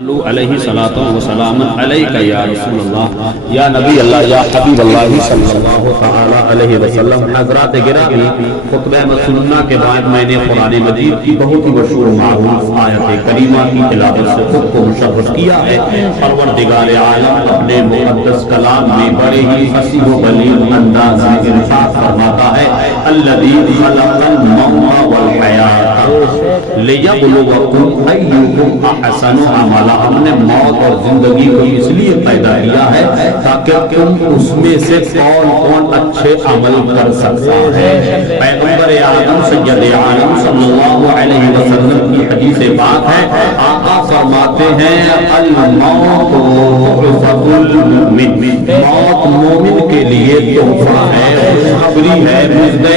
علیہ صلاۃ و سلام علیک یا رسول اللہ یا نبی اللہ یا حبیب اللہ صلی اللہ تعالی علیہ وسلم۔ حضرات گرامی، خطبہ مسنونہ کے بعد میں نے قرآن مجید کی بہت ہی مشہور معروف آیت کریمہ کی تلاوت سے خود کو مشرف کیا ہے۔ پروردگار عالم اپنے مقدس کلام میں بڑے ہی فصیح و بلیغ انداز میں ارشاد فرماتا ہے، الذی خلق الموت والحیاۃ لیبلوکم ایکم احسن عملا۔ ہم نے موت اور زندگی کو اس لیے پیدا کیا ہے تاکہ تم اس میں سے کون اچھے عمل کر سکتا ہے۔ پیغمبر اعظم سید عالم صلی اللہ علیہ وسلم کی حدیث پاک ہے، آقا فرماتے ہیں الموت تحفۃ المؤمن، موت مومن کے لیے تحفہ ہے، خوشخبری ہے، مژدہ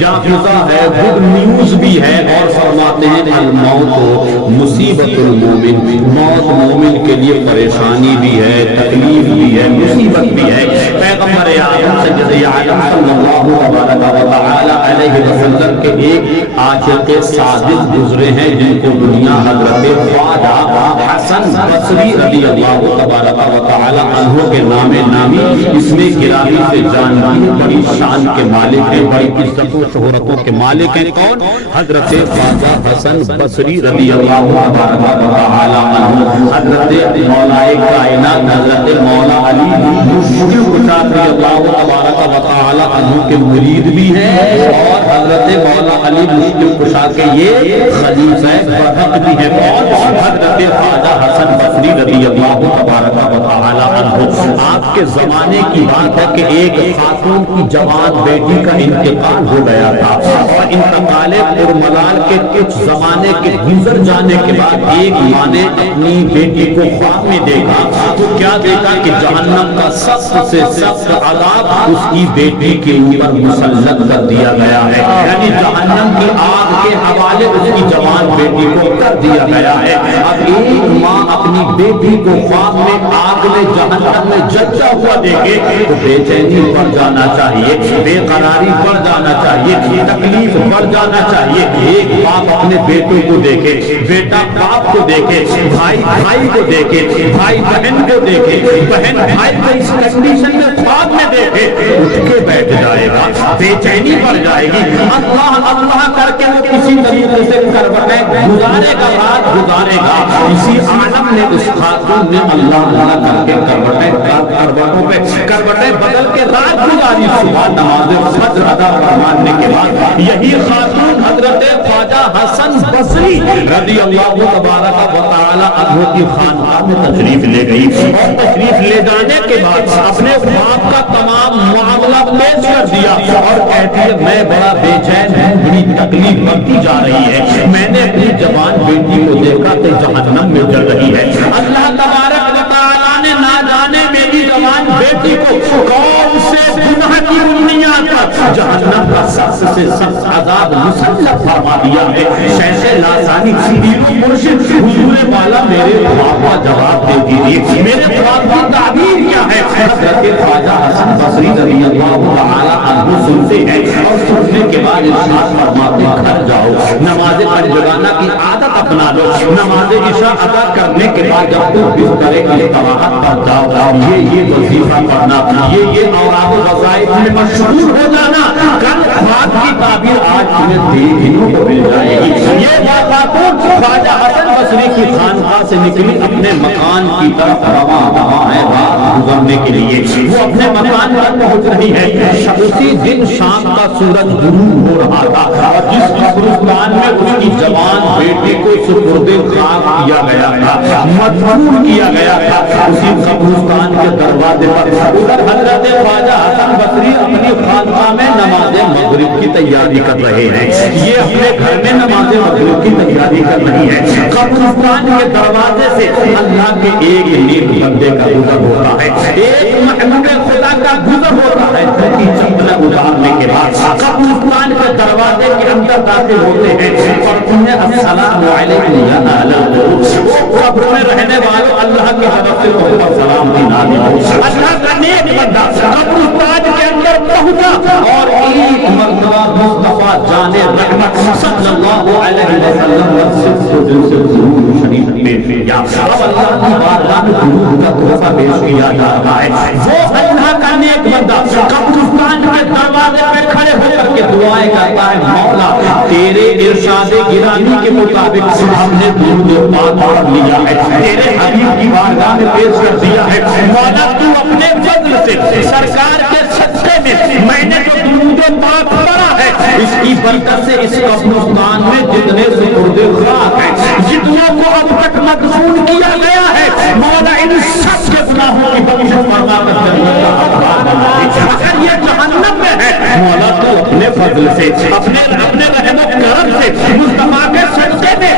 جافزہ ہے، گڈ نیوز بھی ہے۔ اور فرماتے ہیں الموت مصیبت المؤمن، موت مومن کے لیے پریشانی بھی ہے، تکلیف بھی ہے، مصیبت بھی ہے۔ پیغمبر اعظم سید عالم صلی اللہ علیہ وسلم کے ایک عاشق صادق گزرے ہیں جن کو دنیا حضرت خواجہ حسن بصری رضی اللہ تبارک و تعالی عنہ کے نام نامی اس میں گرامی سے جانتی بڑی شان کے مالک ہیں، بڑی عزت و شہرتوں کے مالک ہیں۔ کون؟ حضرت خواجہ حسن بصری رضی اللہ تبارک و تعالی عنہ، حضرت مولا کائنات حضرت مولا علی مشکل کشا رضی اللہ تبارک و تعالی عنہ کے مرید بھی ہیں، اور حضرت مولا علی مشکل کشا کے یہ خلیفہ برحق بھی ہیں۔ اور حضرت خواجہ حسن بصری رضی اللہ تبارک و تعالی عنہ، آپ کے زمانے کی بات ہے کہ ایک خاتون کی جوان بیٹی کا انتقال ہو گیا تھا، اور انتقال پرملال کے کچھ زمانے کے گزر جانے کے بعد ایک ماں نے اپنی بیٹی کو خواب میں دیکھا تو کیا دیکھا کہ جہنم کا سخت سے سخت عذاب اس کی بیٹی کے اوپر مسلط کر دیا گیا ہے، یعنی جہنم کی آگ کے حوالے اس کی جوان بیٹی کو کر دیا گیا ہے۔ اب ایک ماں اپنی بیٹی کو خواب میں آگ میں جہنم میں جلتا ہوا دیکھے تو بے چینی بڑھ جانا چاہیے، بے قراری بڑھ جانا چاہیے، تکلیف بڑھ جانا چاہیے۔ ایک باپ اپنے بیٹوں کو دیکھے، بیٹا باپ کو دیکھے، بھائی بھائی کو دیکھے، بھائی بہن کو دیکھے، بہن بھائی کو اس کنڈیشن میں خواب میں دیکھے، اٹھ کے بیٹھ جائے گا، بے چینی بڑھ جائے گی، اللہ اللہ کر کے وہ کسی طریقے سے کروٹیں گزارے گا، رات گزارے گا۔ اسی عالم نے اس خاتون نے اللہ اللہ کر کے کروٹوں پہ کروٹیں بدل کے رات گزاری، صبح نماز فجر ادا فرمانے کے بعد یہی خاتون حضرت خواجہ حسن بصری رضی اللہ تبارک و تعالی عنہ کی خانقاہ میں تشریف لے گئی، اور تشریف لے جانے کے بعد اپنے باپ کا تمام معاملہ پیش کر دیا، اور کہتی ہے میں بڑا بے چین ہوں، بڑی تکلیف بڑھتی جا رہی ہے، میں نے اپنی جوان بیٹی کو دیکھا کہ جہنم میں جل رہی ہے۔ اللہ تبارک و تعالی نے نہ جانے میری جوان بیٹی کو کون سے گناہ کی بنیاد پر جہنم کا سخت سے سخت عذاب مسلط فرما دیا ہے۔ شیخ لاسانی مرشد حضور والا میرے خواب کا جواب دے دیجیے، میرے خواب کی تعبیر کیا ہے؟ حضرت خواجہ حسن بصری رضی اللہ تعالی عنہ سنتے ہیں، اور سننے کے بعد ارشاد فرماتے ہیں گھر جاؤ، نماز پنجگانہ کی عادت اپنا لو، نماز عشاء ادا کرنے کے بعد جب تم بستر کی استراحت پر جاؤ، یہ وظیفہ پڑھنا، یہ اوراد و وظائف میں مشغول ہو جانا، کل خواب کی تعبیر آج تمہیں دیکھنے کو مل جائے گی۔ یہ خاتون خواجہ حسن بصری کی خانقاہ سے نکلی، اپنے مکان کی طرف رواں ہے رات گزرنے کے لیے، وہ اپنے مکان پر پہنچ رہی ہے۔ اسی دن شام کا سورج غروب ہو رہا تھا، اور جس قبرستان میں اس کی جوان بیٹی کو سپرد خاک کیا گیا تھا، مدفون کیا گیا تھا، اسی قبرستان کے دروازے پر ادھر حضرت خواجہ حسن بصری اپنی خانقاہ میں نماز مغرب کی تیاری کر رہے ہیں، یہ اپنے گھر میں نماز مغرب کی تیاری کر رہی ہے۔ قبرستان کے دروازے سے اللہ کے ایک نیک بندے کا گزر ہوتا ہے، ایک محبوب خدا کا گزر ہوتا ہے، کی چپلیں اتارنے کے بعد قبرستان کے دروازے کے اندر داخل ہوتے ہیں، اور انہیں السلام علیکم یا اہل القبور، وہ قبر میں رہنے والوں اللہ کی طرف سے تم پر سلام کی نازل ہو۔ اللہ کا نیک بندہ قبرستان کے اندر پہنچا اور ایک مرتبہ مصطفیٰ جان رحمت صلی اللہ علیہ وسلم مسجد کو دل سے درود شریف پیش کیا. اب اللہ کی بارگاہ میں درود کا تحفہ پیش کیا جا رہا ہے. وہ اللہ کا نیک بندہ قبرستان کے دروازے پہ کھڑے ہو کر کے دعائیں کرتا ہے, مولا تیرے ارشاد گرامی کے مطابق ہم نے درود پاک پڑھ لیا ہے, تیرے حبیب کی بارگاہ میں پیش کر دیا ہے. مولا تو اپنے فضل سے سرکار کے صدقے میں نے جو درود پاک پڑھا ہے اس کی برکت سے اس قبرستان میں جتنے سپرد خاک ہیں, جتنوں کو اب تک مدفون کیا گیا ہے, مولا ان سب کے گناہوں کی بخشش فرما کر جنت کا حقدار بنا دے. اگر یہ جہنم میں ہے مولا تو اپنے فضل سے اپنے رحم و کرم سے مصطفیٰ کے صدقے میں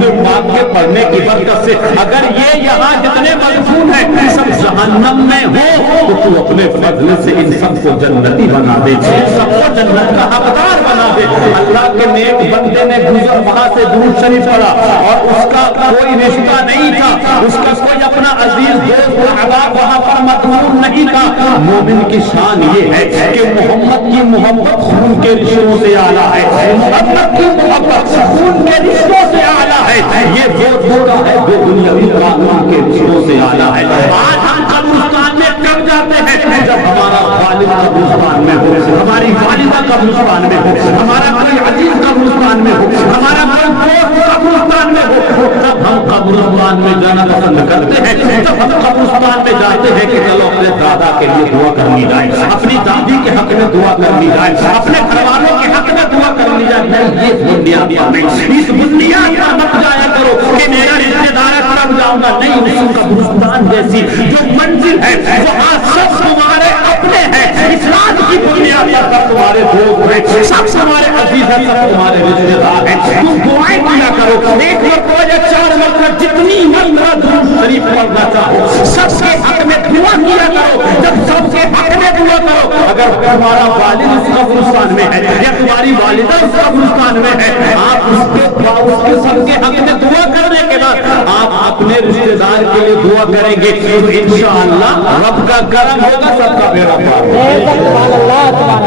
درود پاک کے پڑھنے کی برکت سے اگر یہ یہاں جتنے مدفون ہیں سب جہنم میں ہو تو اپنے فضل سے ان سب کو جنتی بنا دے, سب کو جنت کا حقدار بنا دے. اللہ کے نیک بندے نے گزر وہاں سے درود شریف پڑھا اور اس کا کوئی رشتہ نہیں تھا, اس کا کوئی اپنا عزیز دوست احباب وہاں پر مدفون نہیں تھا. مومن کی شان یہ ہے کہ محمد کی محبت خون کے رشتوں سے اعلیٰ ہے, محمد کی محبت خون کے رشتوں سے اعلیٰ ہے. یہ وہ ہوتا ہے جو دنیاوی قانون کے رشتوں سے اعلیٰ ہے. آج ہم قبرستان میں کب جاتے ہیں جب ہمارا والد قبرستان میں ہو, ہماری والدہ قبرستان میں ہو, ہمارا کوئی عزیز قبرستان میں ہو, ہمارا کوئی دوست قبرستان میں ہو, تب ہم قبرستان میں جانا پسند کرتے ہیں. جب ہم قبرستان میں جاتے ہیں کہ چلو اپنے دادا کے لیے دعا کرنی جائے, اپنی دادی کے حق میں دعا کرنی جائے, اپنے گھر والوں کے حق میں دعا کرنی جائے. نہیں, یہ بنیاد نہیں, اس بنیاد پر مت جایا کرو کہ میرا رشتے دار ہے تب جاؤں گا. نہیں, قبرستان جیسی جو منزل ہے وہاں سب تمہارے اپنے ہیں, اسلام کی بنیاد پر سب تمہارے دوست ہیں, سب تمہارے عزیز ہیں, سب تمہارے رشتے دار ہیں. تم دعائیں کیا کرو, ایک مرتبہ یا 4 مرتبہ جتنی مرتبہ درود شریف پڑھنا چاہو سب کے حق میں دعا کیا کرو. جب سب کے حق میں دعا کرو, اگر تمہارا والد اس قبرستان میں ہے یا تمہاری والدہ اس قبرستان میں ہے, آپ اس کے سب کے حق میں دعا کرنے کے بعد آپ اپنے رشتے دار کے لیے دعا کریں گے تو انشاءاللہ رب کا کرم ہوگا, سب کا بیڑا پار ہوگا.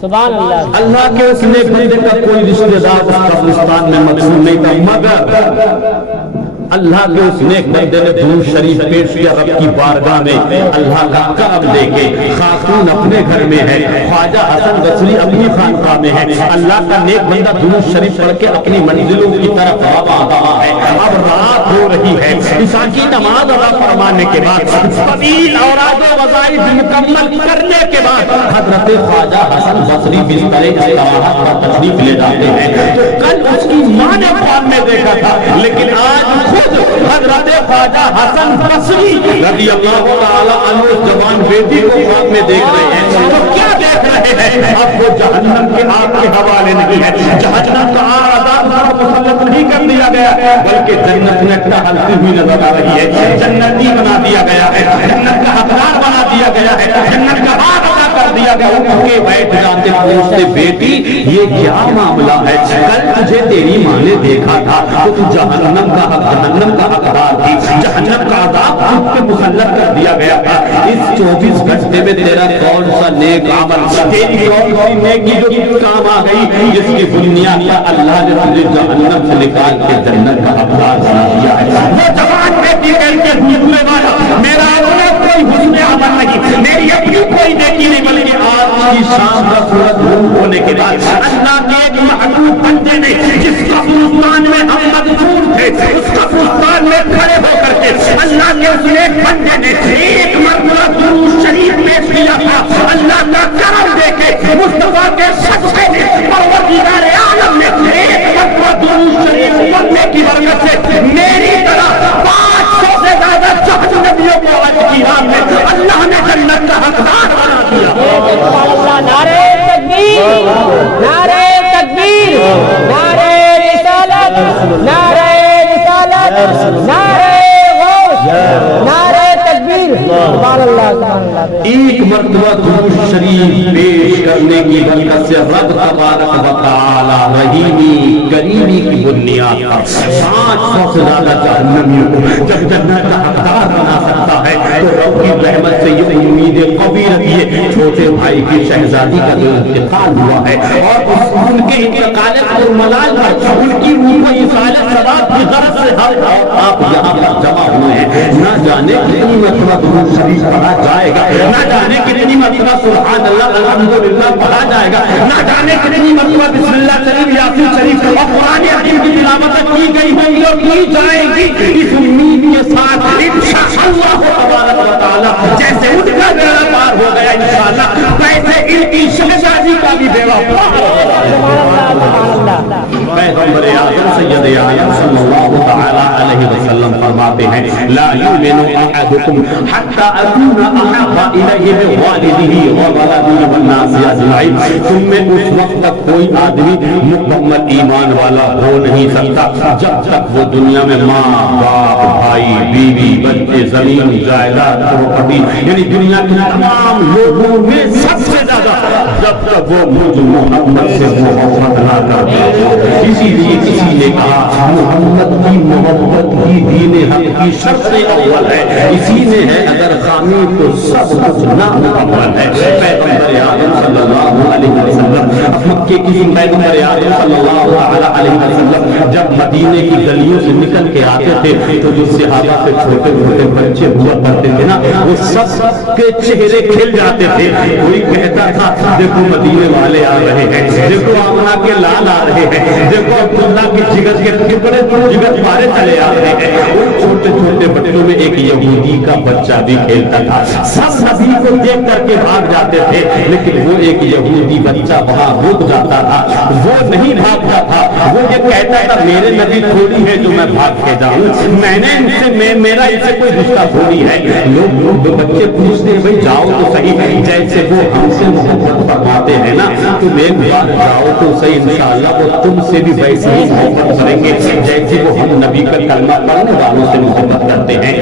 سبحان اللہ. اللہ کے اس نیک بندے کا کوئی رشتے دار قبرستان میں مدفون نہیں تھا, مگر اللہ کے اس نیک بندے نے درود شریف پیش کیا رب کی بارگاہ میں. اللہ کا کرم دے کے خاتون اپنے گھر میں ہے, خواجہ حسن بصری اپنی خانقاہ میں ہے. اللہ کا نیک بندہ درود شریف پڑھ کے اپنی منزلوں کی طرف رواں ہے. اب رات ہو رہی ہے, عشاء کی نماز ادا فرمانے کے بعد طویل اوراد و وظائف مکمل کرنے کے بعد حضرت خواجہ حسن بصری بستر استراحت پر تشریف لے جاتے ہیں. تو کل اس کی ماں نے خواب میں دیکھا تھا, لیکن آج حضرت خواجہ حسن بصری رضی اللہ تعالی عنہ جوان بیٹی کو خواب میں دیکھ رہے ہیں. تو کیا دیکھ رہے ہیں؟ اب وہ جہنم کے آگ کے حوالے نہیں ہے, جہنم کا عذاب مسلط نہیں کر دیا گیا, بلکہ جنت میں ٹہلتی ہوئی نظر آ رہی ہے. جنتی بنا دیا گیا ہے, جنت کا حقدار بنا دیا گیا ہے, جنت کا حق ادا کر دیا گیا. ان کے بیٹھ جاتے پوچھتے, بیٹی یہ کیا معاملہ ہے؟ کل تجھے تیری ماں نے دیکھا تھا تو جہنم کا حقدار تھی, جہنم کا عذاب خود پہ مسلط کر دیا گیا تھا. اس 24 گھنٹے میں تیرا کون سا نیک عمل, تیری کون سی نیکی جو کام آ گئی جس کی بنیاد پر اللہ نے تجھے جہنم سے نکال کے جنت کا حقدار بنا دیا ہے؟ وہ جوان بیٹی کہہ کے ہوئے والا میرا کوئی حسن عمل نہیں, میری اپنی کوئی نیکی نہیں, بلکہ آج کی شام کا سورج غروب ہونے کے بعد اللہ کے ایک محبوب بندے نے جس قبرستان میں ہم مدفون تھے اس قبرستان میں کھڑے ہو کر کے اللہ کے اس ایک بندے نے ایک مرتبہ درود شریف پیش کیا تھا. اللہ کا کرم دے کے مصطفیٰ کے صدقے میں پروردگار عالم نے ایک مرتبہ درود شریف پڑھنے کی برکت سے میری طرح 500 سے زیادہ جہنمیوں کو آج کی رات میں اللہ نے جنت کا حقدار بنا دیا. نعرہ تکبیر, نعرہ تکبیر, نعرہ رسالت, نعرہ رسالت, نعرہ غوث, نعرہ تکبیر. سبحان اللہ, سبحان اللہ. ایک مرتبہ درود شریف پیش کرنے کی برکت سے رب تبارک و تعالی رحیمی کریمی کی بنیاد پر 500 سے زیادہ جہنمیوں کو جب جنت کا حقدار بنا سکتا ہے تو رب کی رحمت سے یہ امید قوی رکھیے چھوٹے بھائی کی شہزادی کا جو انتقال ہوا ہے اور ان کے انتقال اور ملال پر ان کی روح کو ایصال ثواب کی غرض سے آپ یہاں پر جمع ہوئے ہیں. نہ جانے کتنی مرتبہ درود شریف پڑھا جائے گا, نہ جانے کتنی مرتبہ سبحان اللہ الحمدللہ پڑھا جائے گا, نہ جانے کتنی مرتبہ بسم اللہ شریف یاسین شریف اور قرآن حکیم کی تلاوت کی گئی ہوگی اور کی جائے گی. اس امید کے ساتھ انشاءاللہ تبارک و تعالی جیسے ان کا بیڑا پار ہو گیا انشاءاللہ ویسے ان کی شہزادی کا بھی بیڑا پار ہو گیا. پیغمبر اعظم سید عالم صلی اللہ تعالی علیہ وسلم فرماتے ہیں لا یؤمن احدکم حتی اکون احب الیہ من والدہ وولدہ والناس اجمعین. تم میں اس وقت تک کوئی آدمی مکمل ایمان والا ہو نہیں سکتا جب تک وہ دنیا میں ماں باپ بھائی بیوی بچے زمین جائیداد پراپرٹی یعنی دنیا کے تمام لوگوں میں سب سے زیادہ جب تک وہ مجھ محمد سے محبت نہ کرتے. اسی لیے کسی نے کہا محمد کی محبت ہی دین حق کی شرط اول ہے, اسی نے ہے اگر خامی تو سب کچھ نامکمل ہے. پیغمبر اعظم صلی اللہ علیہ وسلم مکے کی پیغمبر اعظم صلی اللہ علیہ وسلم جب مدینے کی گلیوں سے نکل کے آتے تھے تو جو صحابہ کے چھوٹے چھوٹے بچے ہوا کرتے تھے نا وہ سب کے چہرے کھل جاتے تھے. کوئی کہتا تھا دیکھو مدینے والے آ رہے ہیں, دیکھو آمنہ کے لال آ رہے ہیں, دیکھو عبداللہ کی جگر کے ٹکڑے جگر پارے چلے آ رہے ہیں. ان چھوٹے چھوٹے بچوں میں ایک یہودی کا بچہ بھی کھیلتا تھا. سب نبی کو دیکھ کر کے بھاگ جاتے تھے لیکن وہ ایک یہودی بچہ وہاں رک جاتا تھا, وہ نہیں بھاگتا تھا. وہ یہ کہتا تھا میرے نبی تھوڑی ہے جو میں بھاگ کے جاؤں, میں نے ان سے میرا اس سے کوئی رشتہ تھوڑی ہے. لوگ بچے پوچھتے ہیں بھائی جاؤ تو صحیح, جیسے وہ ہم سے محبت فرماتے ہیں نا تم ایک بار جاؤ تو صحیح انشاءاللہ وہ تم سے بھی ویسے ہی محبت کریں گے جیسے وہ ہم نبی کا کلمہ پڑھنے والوں سے محبت کرتے ہیں.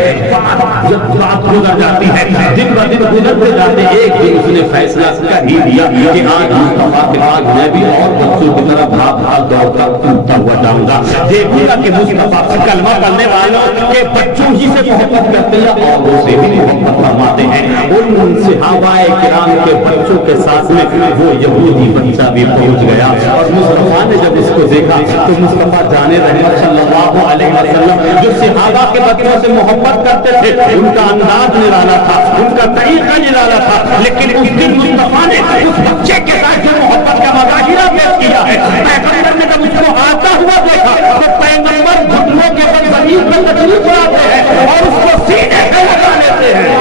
جب رات گزر جاتی ہے دن ب دن گزرتے جاتے ہیں, ایک دن اس نے فیصلہ کر ہی دیا کہ آج مصطفیٰ کے بعد میں بھی اور بچوں کی طرح بھاگ بھاگ دوڑ کر ٹوٹتا ہوا جاؤں گا, دیکھوں گا کہ مصطفیٰ کلمہ پڑھنے والوں کے بچوں ہی سے محبت کرتے ہیں اور وہ سے بھی محبت فرماتے ہیں. ان صحابہ کرام کے بچوں کے ساتھ میں وہ یہودی بچہ بھی پہنچ گیا اور مصطفیٰ نے جب اس کو دیکھا تو مصطفیٰ جان رحمت صلی اللہ علیہ وسلم جو صحابہ کے بچوں سے محبت کرتے تھے ان کا انداز نرالا تھا, ان کا طریقہ نرالا تھا, لیکن اس دن مصطفیٰ نے اس بچے کے ساتھ جو محبت کا مظاہرہ پیش کیا ہے پیغمبر نے جب اس کو آتا ہوا دیکھا تو پیغمبر گھٹنوں کے بل زمین پر تشریف لاتے ہیں اور اس کو سینے پہ لگا لیتے ہیں.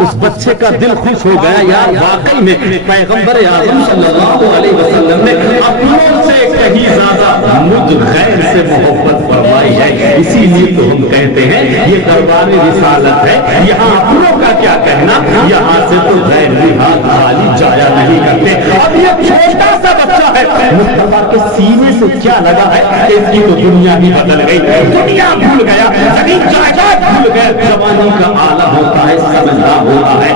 اس بچے کا دل خوش ہو گیا یار واقعی میں پیغمبر اعظم صلی اللہ علیہ وسلم نے اپنوں سے کہیں زیادہ مجھ غیر سے محبت فرمائی ہے. اسی لیے تو ہم کہتے ہیں یہ دربار رسالت ہے, یہاں اپنوں کا کیا کہنا, یہاں سے تو غیر بھی ہاتھ خالی جایا نہیں کرتے. اب یہ چھوٹا سا بچہ ہے مصطفیٰ کے سینے سے کیا لگا ہے اس کی تو دنیا بھی بدل گئی, دنیا بھول گیا, زمین جائیداد بھول گیا, جوانی کا عالم ہوتا ہے سمجھدار ہوتا ہے,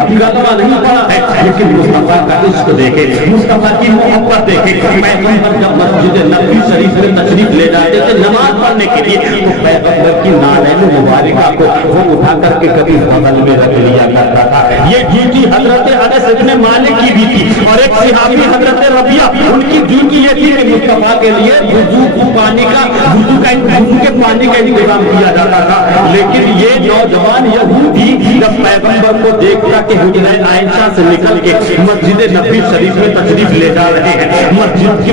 ابھی غلبہ نہیں پڑا ہے لیکن مصطفیٰ کا عشق دیکھے, مصطفیٰ کی محبت دیکھے. پیغمبر جب مسجد نبوی شریف میں تشریف لے جاتے تھے نماز پڑھنے کے لیے تو پیغمبر کی نالین مبارکہ کو وہ اٹھا کر کے کبھی بغل میں رکھ لیا کرتا تھا. یہ ڈیوٹی حضرت انس بن مالک کی بھی تھی اور ایک صحابی حضرت ربیعہ ان کی ڈیوٹی یہ تھی کہ مصطفیٰ کے لیے وضو کے پانی کا انتظام کیا جاتا تھا. لیکن یہ نوجوان یہودی جب پیغمبر کو دیکھتا کہ حجرہ عائشہ سے نکل کے مسجد نبوی شریف میں تشریف لے جا رہے ہیں, مسجد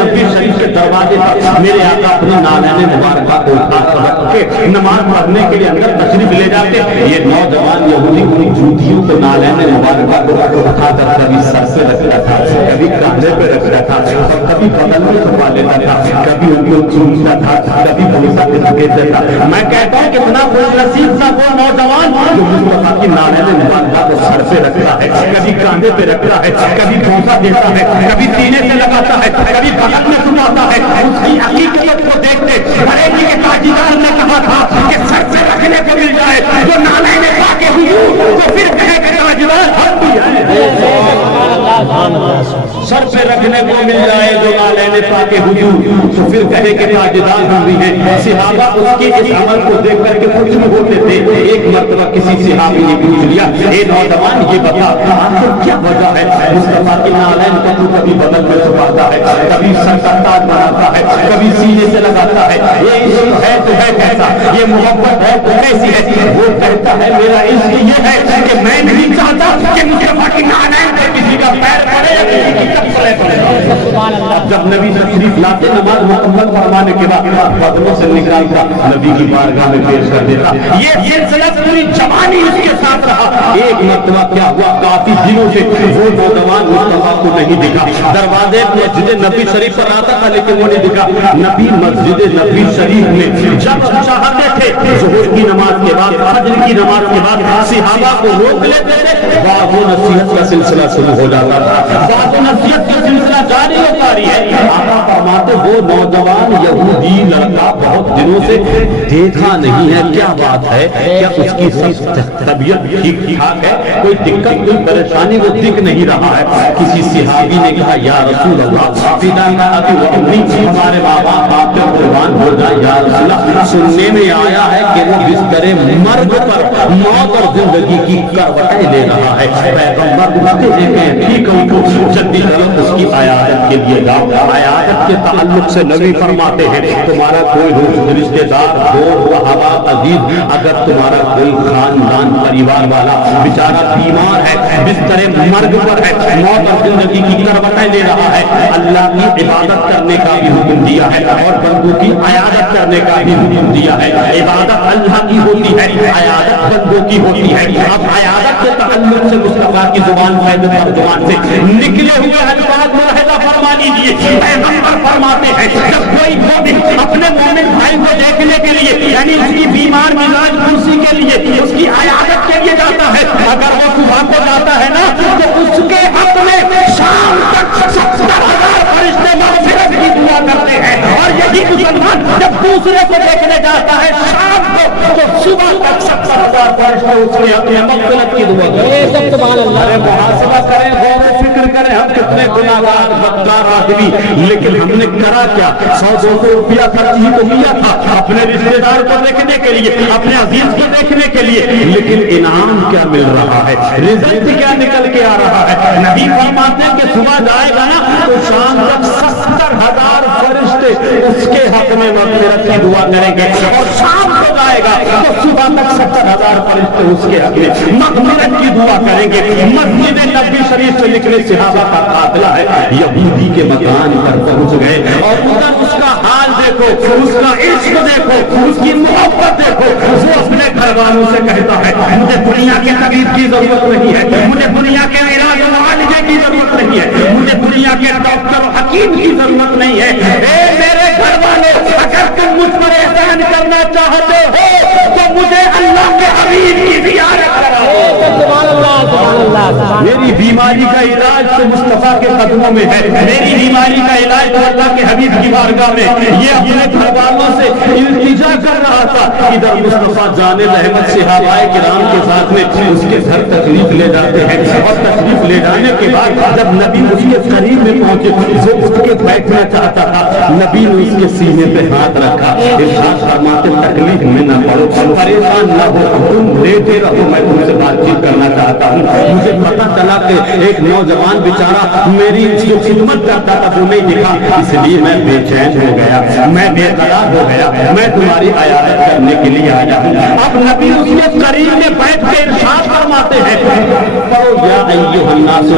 نبوی شریف کے دروازے پر میرے آقا اپنی نالین مبارکہ کو اٹھا کر رکھ کے نماز پڑھنے کے لیے اندر تشریف لے جاتے, یہ نوجوان یہودی اپنی جوتیوں کو نالین مبارکہ کو اٹھا کر کبھی سر سے رکھتا تھا, کبھی کاندھے پہ رکھتا تھا اور کبھی بدن میں چھپا لیتا تھا, کبھی ان کو چومتا تھا, کبھی بوسہ دیتا تھا. میں کہتا ہوں کتنا خوش نصیب تھا وہ نوجوان جو مصطفیٰ کی نالین مبارکہ کو سر پہ رکھتا ہے, کبھی کاندھے پہ رکھتا ہے, کبھی بوسہ دیتا ہے, کبھی سینے سے لگاتا ہے, کبھی بغل میں سناتا ہے. اس کی حقیقت کو دیکھتے بریلی کے تاجدار نے کہا تھا کہ سر سے رکھنے کو مل جائے جو نالین پاک حضور تو پھر کہے کہ تاجدار ہم بھی ہیں. سر پہ رکھنے کو مل جائے دو نالین پاک حضور تو پھر کہے کہ تاجدار ہم بھی ہیں۔ صحابہ اس کے اس عمل کو دیکھ کر کے خوش ہوتے تھے۔ ایک مرتبہ کسی صحابی نے پوچھ لیا، اے نوجوان یہ بتا آخر کیا وجہ ہے مصطفیٰ کے نالین کو تو کبھی بدن میں چھپاتا ہے، کبھی سر کا تاج بناتا ہے، کبھی سینے سے لگاتا ہے، یہ عشق ہے تو ہے کیسا، یہ محبت ہے تو کیسی ہے؟ وہ کہتا ہے میرا عشق یہ ہے کہ میں نہیں چاہتا کہ مصطفیٰ کی نالین پہ کسی کا پیر پڑے یا کسی کی چپلیں پڑے۔ جب نبی تشریف لاتے نماز مکمل فرمانے کے بعد قدموں سے نگران کا نبی کی بارگاہ میں پیش کر دیتا۔ یہ سلسلہ پوری جوانی اس کے ساتھ رہا۔ ایک مرتبہ کیا ہوا، کافی دنوں سے وہ نوجوان مصطفیٰ کو نہیں دکھا۔ دروازے مسجد نبی شریف پر آتا تھا لیکن وہ نہیں دکھا۔ نبی مسجد نبی شریف میں جب چاہتے تھے ظہر کی نماز کے بعد فجر کی نماز کے بعد صحابہ کو روک لیتے تھے، واضح و نصیحت کا سلسلہ شروع ہو جاتا تھا۔ واضح و نصیحت کا سلسلہ جاری ہوتا رہی ہے۔ آقا فرماتے وہ نوجوان یہودی لڑکا بہت دنوں سے دیکھا نہیں ہے، کیا بات ہے، کیا اس کی طبیعت ٹھیک ٹھاک ہے، کوئی دقت کوئی پریشانی وہ دکھ نہیں رہا ہے۔ کسی صحابی نے کہا یا رسول اللہ فدا ابی و امی، ہمارے باپ پہ قربان ہو جائے یا رسول اللہ، سننے میں آیا ہے کہ وہ بستر مرگ پر موت اور زندگی کی کروٹیں لے رہا ہے۔ پیغمبر پوچھتے ہیں کہ ٹھیک ہو تو جلدی کرو اس کی عیادت کے لیے جاؤ۔ عیادت کے تعلق سے نبی فرماتے ہیں تمہارا کوئی رشتہ دار دوست احباب عزیز اگر تمہارا کوئی خاندان پریوار والا بیچارہ بیمار ہے، بستر مرگ پر ہے، موت اور زندگی کی کروٹیں لے رہا ہے، اللہ کی عبادت کرنے کا بھی حکم دیا ہے اور بندوں کی عیادت کرنے کا بھی حکم دیا ہے۔ عبادت اللہ کی ہوتی ہے، عیادت بندوں کی ہوتی ہے۔ اب عیادت کے تعلق سے مصطفیٰ کی زبان سے نکلے ہوئے الفاظ ملاحظہ فرما لیجیے۔ پیغمبر فرماتے ہیں جب کوئی مومن اپنے مومن بھائی کو دیکھنے کے لیے یعنی اس کی بیمار مزاج کرسی کے لیے اس کی عیادت کے لیے جاتا ہے، اگر وہ صبح کو جاتا ہے نا تو اس کے حق میں شام تک 70,000 فرشتے مغفرت کی دعا کرتے ہیں، اور یہی مسلمان جب دوسرے کو دیکھنے جاتا ہے شام کو تو صبح تک 70,000 فرشتے اس کے حق میں مغفرت کی دعا کرتے ہیں۔ ارے محاسبہ کریں، غور و فکر کریں، ہم کتنے گناہگار بدکار آدمی، لیکن ہم نے کرا کیا؟ 100-200 روپیہ خرچ ہی تو کیا تھا اپنے رشتے دار کو دیکھنے کے لیے، اپنے عزیز کو دیکھنے کے لیے، لیکن انعام کیا مل رہا ہے، رزق کیا نکل کے آ رہا ہے؟ نبی فرماتے ہیں کہ صبح جائے گا نا تو شام تک 70,000 فرشتے اس کے حق میں مغفرت کی دعا کریں گے، اور شام کو جائے گا تو صبح تک 70,000 فرشتے اس کے حق میں مغفرت کی دعا کریں گے۔ مسجد نبی شریف سے نکلے صحابہ کا قافلہ ہے، یہودی کے مکان پر پہنچ گئے اور ادھر اس کا حال دیکھو، اس کا عشق دیکھو، اس کی محبت دیکھو۔ وہ اپنے گھر والوں سے کہتا ہے مجھے دنیا کے طبیب کی ضرورت نہیں ہے، مجھے دنیا کے علاج و معالجے کی ضرورت نہیں ہے، مجھے دنیا کے ڈاکٹر و حکیم کی ضرورت نہیں ہے۔ اے میرے گھر والوں، اگر تم مجھ پر احسان کرنا چاہتے ہو تو مجھے اللہ کے حبیب کی زیارت کراؤ۔ میری بیماری کا علاج تو مصطفیٰ کے قدموں میں ہے، میری بیماری کا علاج تو اللہ کے حبیب کی بارگاہ میں۔ یہ اپنے گھر والوں سے التجا کر رہا تھا، ادھر مصطفیٰ جان رحمت صحابہ کرام کے ساتھ میں اس کے گھر تشریف لے جاتے ہیں، اور تشریف لے جانے کے بعد جب نبی اس کے قریب میں پہنچے وہ اٹھ کے بیٹھنا چاہتا تھا، نبی نے اس کے سینے پہ ہاتھ رکھا، ارشاد فرماتے تکلیف میں نہ پڑو، پریشان نہ ہو، تم لیتے رہو، میں تم سے بات چیت کرنا چاہتا ہوں۔ مجھے پتا چلا کہ ایک نوجوان بیچارہ میری جو خدمت کرتا تھا وہ نہیں دکھا، اس لیے میں بے چین ہو گیا، میں بے قرار ہو گیا، میں تمہاری عیادت کرنے کے لیے آیا ہوں۔ اب نبی اس کے قریب میں بیٹھ کے ارشاد فرماتے ہیں یا ایھا الناس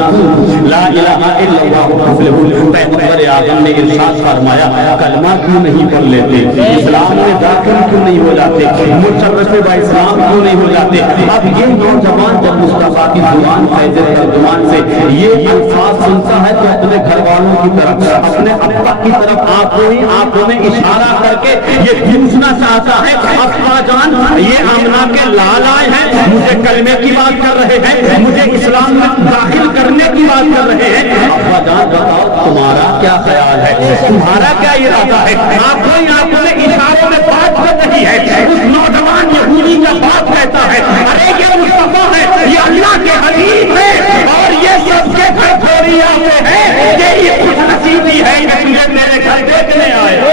لا الہ الا اللہ تفلحون۔ پیغمبر اعظم نے ارشاد فرمایا کلمہ کیوں نہیں پڑھ لیتے، اسلام میں داخل کیوں نہیں ہو جاتے، متشرف با اسلام کیوں نہیں ہو جاتے؟ اب یہ نوجوان جب مصطفیٰ کی زبان ترجمان سے یہ الفاظ سنتا ہے تو اپنے گھر والوں کی طرف، اپنے ابا کی طرف آنکھوں میں اشارہ کر کے یہ پوچھنا چاہتا ہے ابا جان یہ آمنہ کے لال آئے ہیں، مجھے کلمے کی بات کر رہے ہیں، مجھے اسلام میں داخل کرنے کی بات کر رہے ہیں، ابا جان بتاؤ تمہارا کیا خیال ہے، تمہارا کیا ارادہ ہے؟ آنکھوں میں اشاروں میں بات کر رہی ہے۔ اس نوجوان یہودی کا باپ کہتا ہے ارے یہ مصطفیٰ ہے، یہ اللہ کے حبیب ہے، اور یہ سب کے گھر دنیا سے ہے، یہی خوش نصیبی ہے کہ تجھے میرے گھر دیکھنے آیا،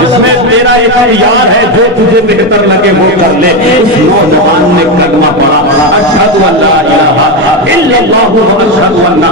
جس میں تیرا اختیار ہے، جو تجھے بہتر لگے وہ کر لے۔ اس نوجوان نے کلمہ پڑھا، اشہد ان لا الہ الا اللہ و اشہد ان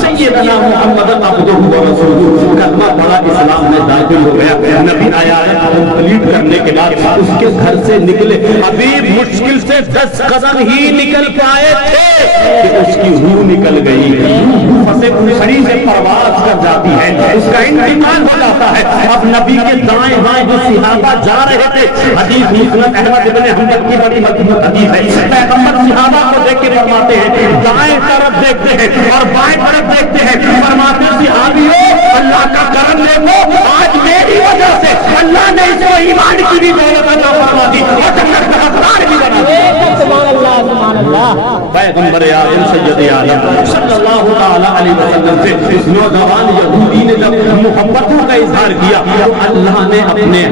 سیدنا محمد عبدہ و رسولہ، کلمہ پڑھا، اسلام میں داخل ہو گیا۔ نبی آیات کمپلیٹ کرنے کے بعد اس کے گھر سے نکلے، ابھی مشکل سے 10 قدم ہی نکل پائے تھے کہ اس کی روح نکل گئی، پھنسے پھسڑی سے پرواز کر جاتی ہے، اس کا انتقال ہو جاتا ہے۔ اب نبی کے دائیں بائیں جو صحابہ جا رہے تھے، حدیث مسند احمد ابن حنبل کی بڑی مضبوط حدیث ہے، پیغمبر صحابہ کو دیکھ کے فرماتے ہیں، دائیں طرف دیکھتے ہیں اور بائیں طرف دیکھتے ہیں، فرماتے صحابیوں اللہ کا کرم دیکھو، آج میری وجہ سے اللہ نے اس کو ایمان کی بھی دولت عطا فرما دی اور جنت کا حقدار بھی بنا دیا۔ سبحان اللہ سبحان اللہ۔ پیغمبر اعظم سید عالم صلی اللہ تعالی علیہ وسلم سے اس نوجوان یہودی نے جب محبتوں کا اظہار کیا تو اللہ نے اپنے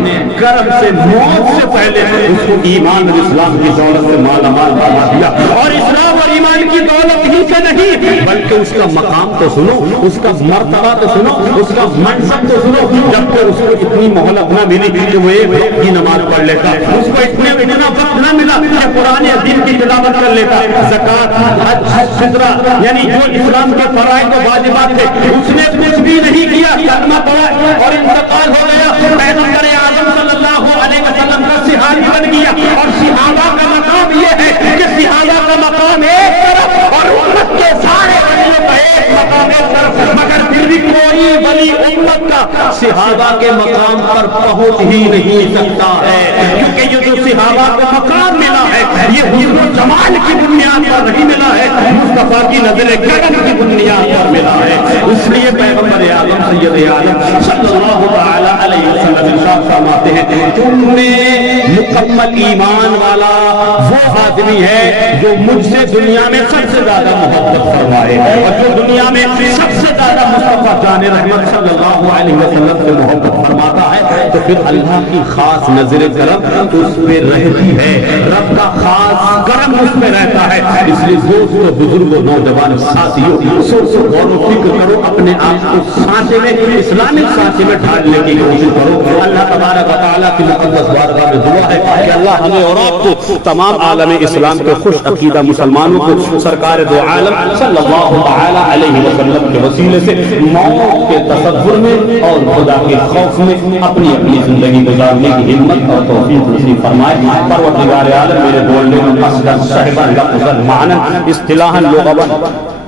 کرم سے موت سے پہلے اس کو ایمان اور اسلام کی دولت سے مالا مال بنا دیا، اور اسلام اور ایمان کی دولت ہی سے نہیں بلکہ اس کا مقام تو سنو، اس کا مرتبہ تو سنو، اس کا منصب تو سنو۔ جب تک اس کو اتنی مہلت نہ ملی کہ وہ ایک وقت کی نماز پڑھ لیتا، اس کو اتنا وقت نہ ملا کہ قرآن عظیم کی تلاوت کر لیتا، زکات، حج، فطرہ یعنی جو اسلام کے فرائض و واجبات تھے اس نے کچھ بھی نہیں کیا، کلمہ پڑھا اور انتقال ہو گیا۔ پیغمبر اعظم صلی اللہ علیہ وسلم کا صحابی بن گیا، اور صحابہ کا مقام یہ ہے کہ صحابہ کا مقام ایک طرف اور امت کے سارے ولیوں کا ایک مقام ایک طرف، مگر پھر بھی کوئی ولی امت کا صحابہ کے مقام پر پہنچ ہی نہیں سکتا ہے، کیونکہ یہ جو صحابہ کو مقام ملا ہے یہ حسن و جمال کی بنیاد پر نہیں ملا ہے، مصطفیٰ کی نظر کرم کی بنیاد پر ملا ہے۔ اس لیے پیغمبر اعظم سید عالم صلی اللہ تعالی علیہ وسلم ارشاد فرماتے ہیں، تم میں مکمل ایمان والا وہ آدمی ہے جو مجھ سے دنیا میں سب سے زیادہ محبت فرمائے، اور جو دنیا میں سب سے زیادہ مصطفیٰ جان رحمت صلی اللہ علیہ وسلم سے محبت فرماتا ہے تو پھر اللہ کی خاص نظر کرم اس پہ رہتی ہے، رب کا خاص کرم اس پہ رہتا ہے۔ اس لیے دوستو، بزرگوں، نوجوان ساتھیوں، سوچ غور و فکر کرو، اپنے آپ کو سانچے میں، اسلامک سانچے میں ڈھالنے کی کوشش کرو۔ اللہ تبارک و تعالیٰ کی مقدس بارگاہ میں دعا ہے کہ اللہ ہمیں اور آپ کو، تمام عالم اسلام کے خوش عقیدہ مسلمانوں کو سرکار دو عالم صلی اللہ تعالی علیہ وسلم کے وسیلے سے موت کے تصور میں اور خدا کے خوف میں اپنی اپنی زندگی گزارنے کی ہمت اور توفیق نصیب فرمائے۔ پروردگار عالم میرے بولنے میں قصداً صحباً لفظاً معنی اصطلاحاً لغواً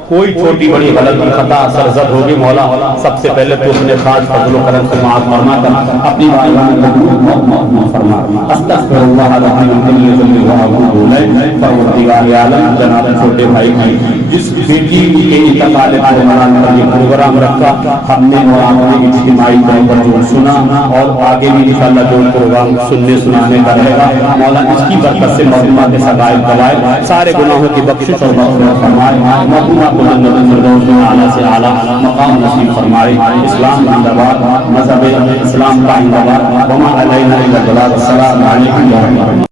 کوئی چھوٹی بڑی غلطی خطا سرزد ہوگی مولا سب سے پہلے تو اپنے خاص فضل و کرم سے معاف فرما کر اپنی معاف فرما۔ استغفر اللہ العظیم الجلیل الذی لا اله الا هو پروردگار عالم جناب چھوٹے بھائی کی جس بیٹی کے انتقال پر منان پر یہ پروگرام رکھا، ہم نے اور آپ نے اجتماعی طور پر جو سنا اور آگے بھی انشاءاللہ جو پروگرام سننے سنانے کا رہے گا، مولا اس کی برکت سے محمد سبائل قبائل سارے گناہوں کی بخشش اور مغفرت فرمائے، محمد جنت الفردوس میں اعلیٰ سے اعلیٰ مقام نصیب فرمائے۔ اسلام زندہ باد، مذہب اسلام کا زندہ باد، وما علینا الا البلاغ۔ السلام علیکم ورحمۃ اللہ۔